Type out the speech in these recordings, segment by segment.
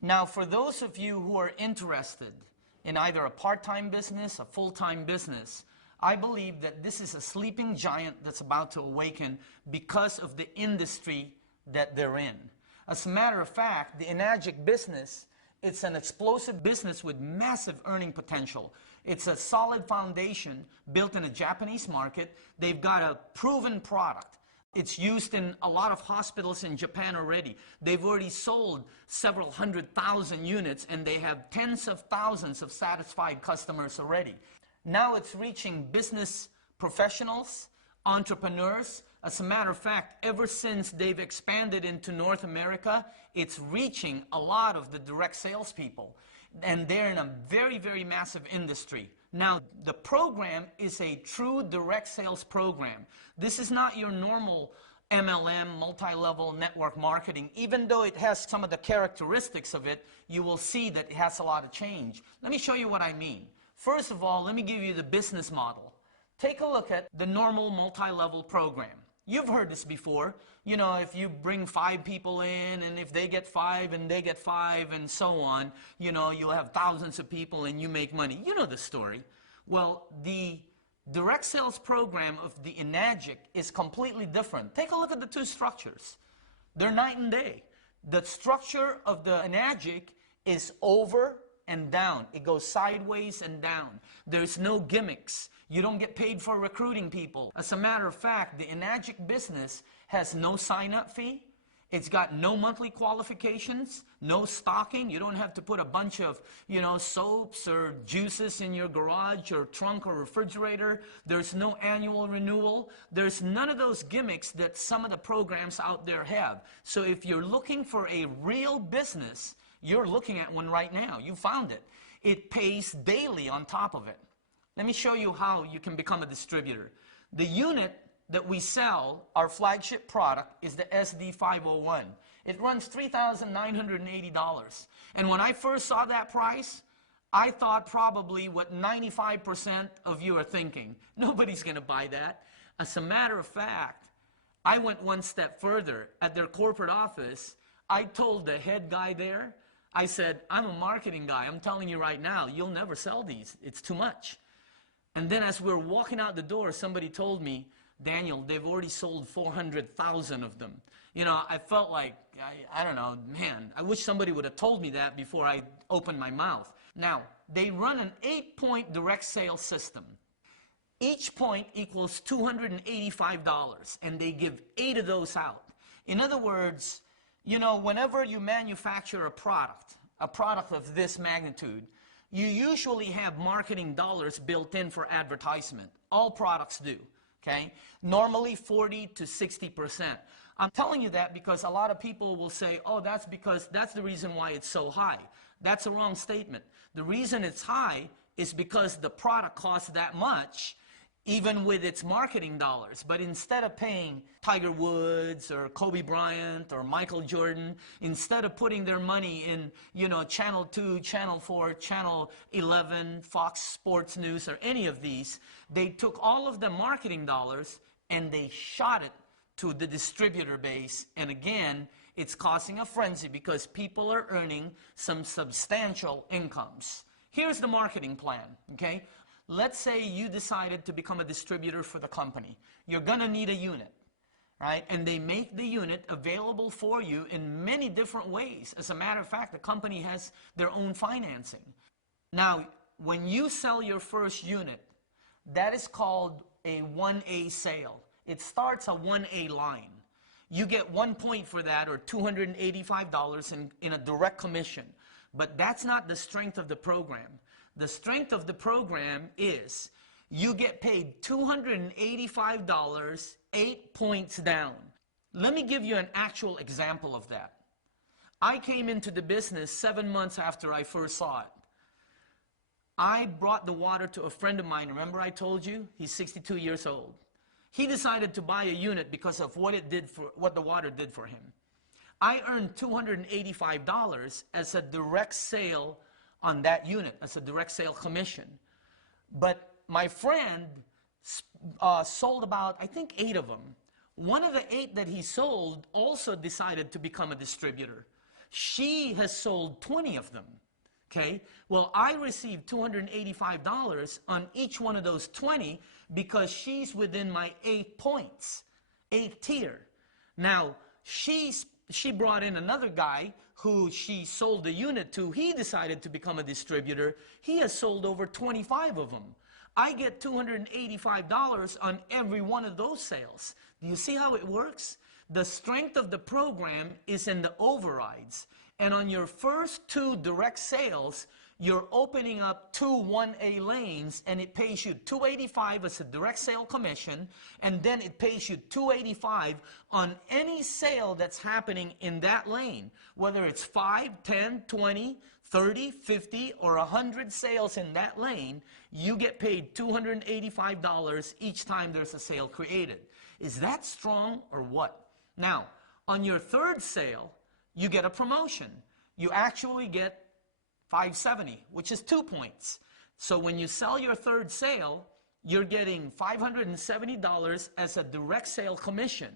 Now, for those of you who are interested in either a part-time business, a full-time business, I believe that this is a sleeping giant that's about to awaken because of the industry that they're in. As a matter of fact, the Enagic business, it's an explosive business with massive earning potential. It's a solid foundation built in a Japanese market. They've got a proven product. It's used in a lot of hospitals in Japan already. They've already sold several 100,000 units, and they have tens of thousands of satisfied customers already. Now it's reaching business professionals, entrepreneurs. As a matter of fact, ever since they've expanded into North America, it's reaching a lot of the direct salespeople. And they're in a very, very massive industry. Now, the program is a true direct sales program. This is not your normal MLM, multi-level network marketing. Even though it has some of the characteristics of it, you will see that it has a lot of change. Let me show you what I mean. First of all, let me give you the business model. Take a look at the normal multi-level program. You've heard this before. You know, if you bring 5 people in, and if they get 5 and they get 5 and so on, you know, you'll have thousands of people and you make money. You know the story. Well, the direct sales program of the Enagic is completely different. Take a look at the two structures. They're night and day. The structure of the Enagic is over and down. It goes sideways and down. There's no gimmicks. You don't get paid for recruiting people. As a matter of fact, the Enagic business has no sign-up fee. It's got no monthly qualifications, no stocking. You don't have to put a bunch of, you know, soaps or juices in your garage or trunk or refrigerator. There's no annual renewal. There's none of those gimmicks that some of the programs out there have. So if you're looking for a real business, you're looking at one right now. You found it. It pays daily on top of it. Let me show you how you can become a distributor. The unit that we sell, our flagship product, is the SD501. It runs $3,980. And when I first saw that price, I thought probably what 95% of you are thinking. Nobody's going to buy that. As a matter of fact, I went one step further. At their corporate office, I told the head guy there, I said, I'm a marketing guy. I'm telling you right now, you'll never sell these. It's too much. And then as we were walking out the door, somebody told me, Daniel, they've already sold 400,000 of them. You know, I felt like, I don't know, man, I wish somebody would have told me that before I opened my mouth. Now, they run an 8-point direct sales system. Each point equals $285, and they give 8 of those out. In other words, you know, whenever you manufacture a product of this magnitude, you usually have marketing dollars built in for advertisement. All products do, okay? Normally 40 to 60%. I'm telling you that because a lot of people will say, oh, that's because that's the reason why it's so high. That's a wrong statement. The reason it's high is because the product costs that much, even with its marketing dollars. But instead of paying Tiger Woods or Kobe Bryant or Michael Jordan, instead of putting their money in, you know, Channel 2, Channel 4, Channel 11, Fox Sports News, or any of these, they took all of the marketing dollars and they shot it to the distributor base. And again, it's causing a frenzy because people are earning some substantial incomes. Here's the marketing plan, okay? Let's say you decided to become a distributor for the company. You're going to need a unit, right? And they make the unit available for you in many different ways. As a matter of fact, the company has their own financing. Now, when you sell your first unit, that is called a 1A sale. It starts a 1A line. You get 1 point for that, or $285 in a direct commission. But that's not the strength of the program. The strength of the program is you get paid $285, 8 points down. Let me give you an actual example of that. I came into the business 7 months after I first saw it. I brought the water to a friend of mine. Remember I told you? He's 62 years old. He decided to buy a unit because of what the water did for him. I earned $285 as a direct sale on that unit, as a direct sale commission. But my friend sold about, I think, 8 of them. One of the 8 that he sold also decided to become a distributor. She has sold 20 of them. Okay, well, I received $285 on each one of those 20 because she's within my 8 points, 8th tier. Now, she brought in another guy who she sold the unit to. He decided to become a distributor. He has sold over 25 of them. I get $285 on every one of those sales. Do you see how it works? The strength of the program is in the overrides. And on your first 2 direct sales, you're opening up 2 1A lanes, and it pays you $285 as a direct sale commission, and then it pays you $285 on any sale that's happening in that lane, whether it's 5, 10, 20, 30, 50, or 100 sales in that lane. You get paid $285 each time there's a sale created. Is that strong or what? Now, on your 3rd sale, you get a promotion. You actually get $570, which is 2 points. So when you sell your 3rd sale, you're getting $570 as a direct sale commission.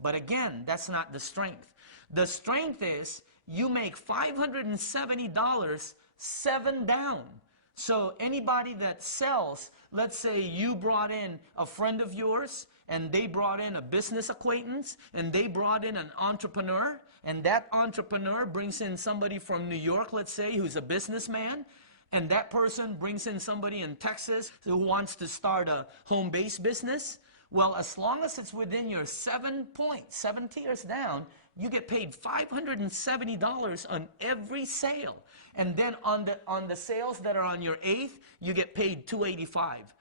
But again, that's not the strength. The strength is you make $570 7 down. So anybody that sells, let's say you brought in a friend of yours, and they brought in a business acquaintance, and they brought in an entrepreneur, and that entrepreneur brings in somebody from New York, let's say, who's a businessman, and that person brings in somebody in Texas who wants to start a home-based business. Well, as long as it's within your 7 points, 7 tiers down, you get paid $570 on every sale. And then on the sales that are on your 8th, you get paid $285.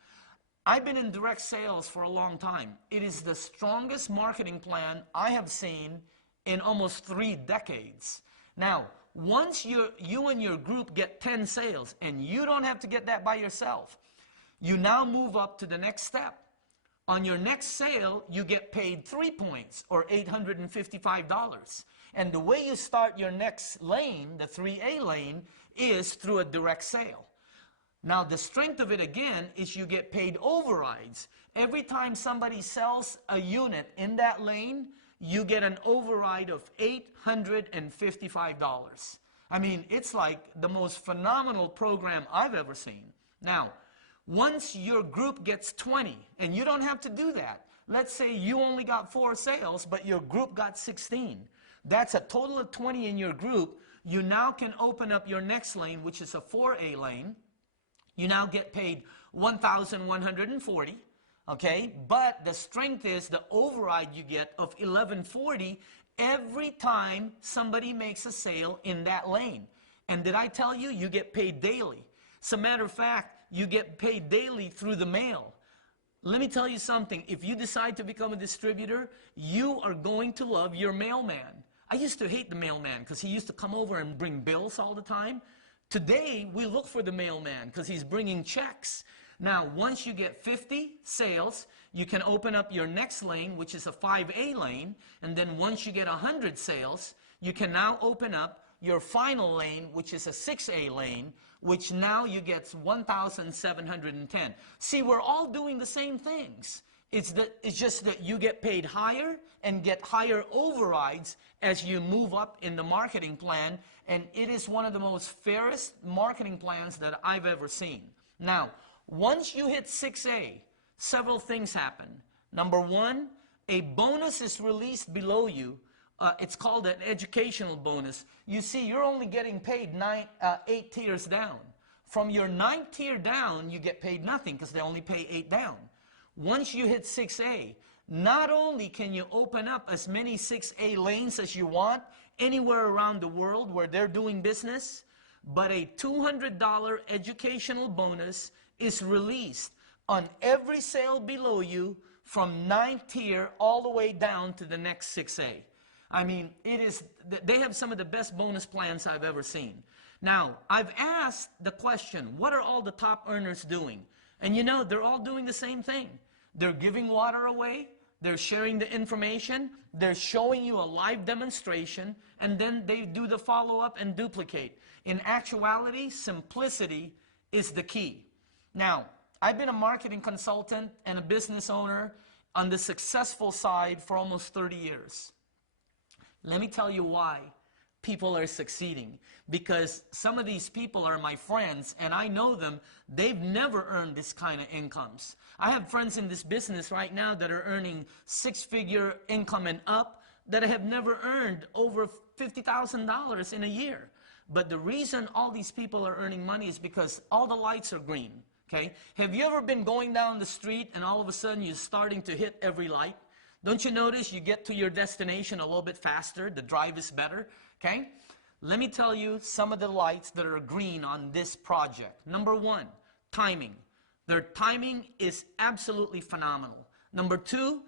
I've been in direct sales for a long time. It is the strongest marketing plan I have seen in almost 3 decades. Now, once you and your group get 10 sales, and you don't have to get that by yourself, you now move up to the next step. On your next sale, you get paid 3 points, or $855. And the way you start your next lane, the 3A lane, is through a direct sale. Now, the strength of it, again, is you get paid overrides. Every time somebody sells a unit in that lane, you get an override of $855. I mean, it's like the most phenomenal program I've ever seen. Now, once your group gets 20, and you don't have to do that. Let's say you only got 4 sales, but your group got 16. That's a total of 20 in your group. You now can open up your next lane, which is a 4A lane. You now get paid $1,140, okay? But the strength is the override you get of $1,140 every time somebody makes a sale in that lane. And did I tell you, you get paid daily? As a matter of fact, you get paid daily through the mail. Let me tell you something. If you decide to become a distributor, you are going to love your mailman. I used to hate the mailman because he used to come over and bring bills all the time. Today, we look for the mailman because he's bringing checks. Now, once you get 50 sales, you can open up your next lane, which is a 5A lane. And then once you get 100 sales, you can now open up your final lane, which is a 6A lane, which now you get 1,710. See, we're all doing the same things. It's just that you get paid higher and get higher overrides as you move up in the marketing plan, and it is one of the most fairest marketing plans that I've ever seen. Now, once you hit 6A, several things happen. Number one, a bonus is released below you. It's called an educational bonus. You see, you're only getting paid 8 tiers down. From your 9th tier down, you get paid nothing because they only pay 8 down. Once you hit 6A, not only can you open up as many 6A lanes as you want anywhere around the world where they're doing business, but a $200 educational bonus is released on every sale below you from 9th tier all the way down to the next 6A. I mean, they have some of the best bonus plans I've ever seen. Now, I've asked the question, what are all the top earners doing? And you know, they're all doing the same thing. They're giving water away, they're sharing the information, they're showing you a live demonstration, and then they do the follow-up and duplicate. In actuality, simplicity is the key. Now, I've been a marketing consultant and a business owner on the successful side for almost 30 years. Let me tell you why people are succeeding, because some of these people are my friends and I know them. They've never earned this kind of incomes. I have friends in this business right now that are earning six-figure income and up that have never earned over $50,000 in a year. But the reason all these people are earning money is because all the lights are green. Okay? Have you ever been going down the street and all of a sudden you're starting to hit every light? Don't you notice you get to your destination a little bit faster? The drive is better. Okay? Let me tell you some of the lights that are green on this project. Number one, timing. Their timing is absolutely phenomenal. Number two,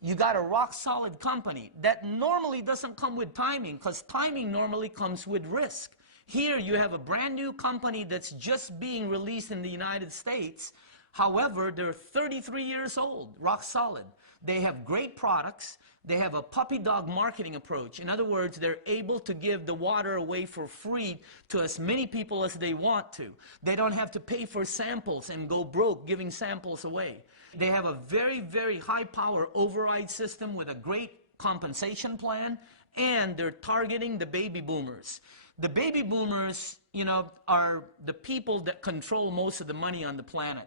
you got a rock-solid company that normally doesn't come with timing, because timing normally comes with risk. Here you have a brand new company that's just being released in the United States. However, they're 33 years old, rock solid. They have great products. They have a puppy dog marketing approach. In other words, they're able to give the water away for free to as many people as they want to. They don't have to pay for samples and go broke giving samples away. They have a very, very high power override system with a great compensation plan, and they're targeting the baby boomers. The baby boomers, you know, are the people that control most of the money on the planet.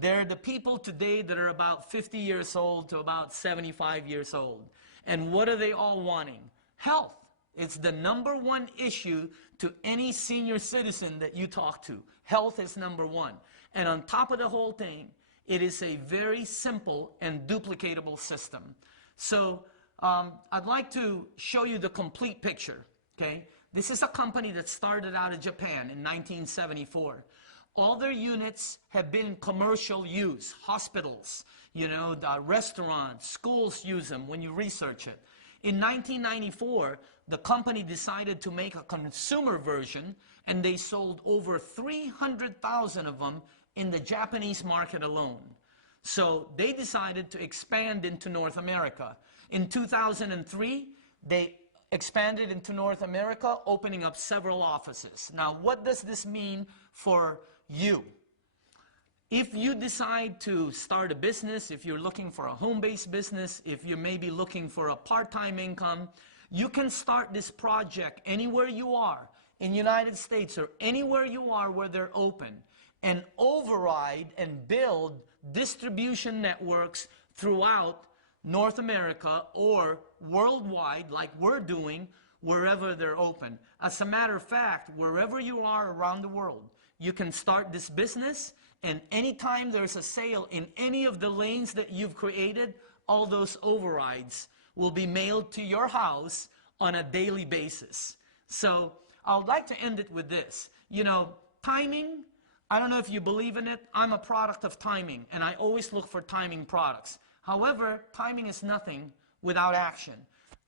They're the people today that are about 50 years old to about 75 years old. And what are they all wanting? Health. It's the number one issue to any senior citizen that you talk to. Health is number one. And on top of the whole thing, it is a very simple and duplicatable system. So I'd like to show you the complete picture. Okay? This is a company that started out of Japan in 1974. All their units have been commercial use. Hospitals, you know, restaurants, schools use them when you research it. In 1994, the company decided to make a consumer version, and they sold over 300,000 of them in the Japanese market alone. So they decided to expand into North America. In 2003, they expanded into North America, opening up several offices. Now, what does this mean for you? If you decide to start a business, if you're looking for a home-based business, if you may be looking for a part-time income, you can start this project anywhere you are in the United States or anywhere you are where they're open, and override and build distribution networks throughout North America or worldwide, like we're doing, wherever they're open. As a matter of fact, wherever you are around the world, you can start this business, and anytime there's a sale in any of the lanes that you've created, all those overrides will be mailed to your house on a daily basis. So I would like to end it with this. You know, timing, I don't know if you believe in it. I'm a product of timing, and I always look for timing products. However, timing is nothing without action.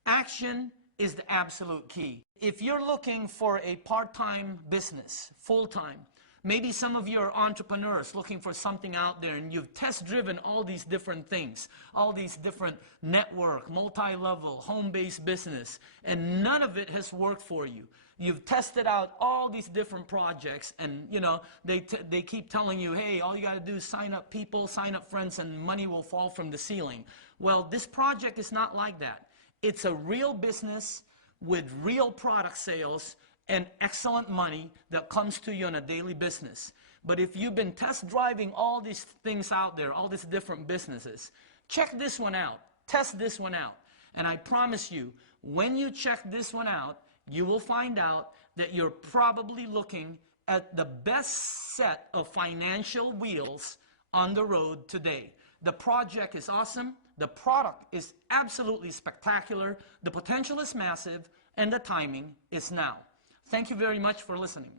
Action is the absolute key. If you're looking for a part-time business, full-time, maybe some of you are entrepreneurs looking for something out there, and you've test-driven all these different things, all these different network, multi-level, home-based business, and none of it has worked for you. You've tested out all these different projects, and you know they keep telling you, hey, all you got to do is sign up people, sign up friends, and money will fall from the ceiling. Well, this project is not like that. It's a real business with real product sales and excellent money that comes to you on a daily business. But if you've been test driving all these things out there, all these different businesses, check this one out, test this one out. And I promise you, when you check this one out, you will find out that you're probably looking at the best set of financial wheels on the road today. The project is awesome. The product is absolutely spectacular. The potential is massive, and the timing is now. Thank you very much for listening.